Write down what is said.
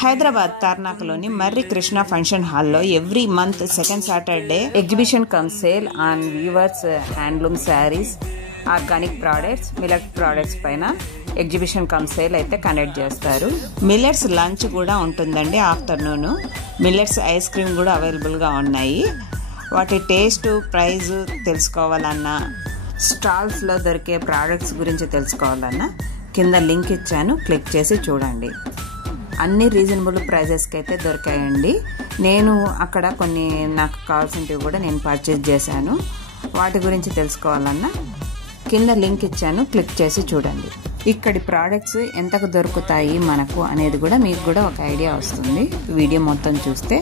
హైదరాబాద్ తార్నాకలోని మర్రి కృష్ణ ఫంక్షన్ హాల్లో every month second Saturday exhibition cum sale on weavers handloom saris, organic products, millet products పైన exhibition cum sale అయితే conduct చేస్తారు. Millets lunch కూడా ఉంటుందండి. Afternoon millets ice cream కూడా అవైలబుల్గా ఉన్నాయి. వాటి టేస్ట్, ప్రైస్ తెలుసుకోవాలన్నా, స్టాల్స్లో దొరికే ప్రోడక్ట్స్ గురించి తెలుసుకోవాలన్నా కింద లింక్ ఇచ్చాను, క్లిక్ చేసి చూడండి. అన్ని రీజనబుల్ ప్రైజెస్కి అయితే దొరికాయండి. నేను అక్కడ కొన్ని నాకు కావాల్సినవి కూడా నేను పర్చేజ్ చేశాను. వాటి గురించి తెలుసుకోవాలన్నా కింద లింక్ ఇచ్చాను, క్లిక్ చేసి చూడండి. ఇక్కడి ప్రోడక్ట్స్ ఎంతకు దొరుకుతాయి మనకు అనేది కూడా మీకు కూడా ఒక ఐడియా వస్తుంది వీడియో మొత్తం చూస్తే.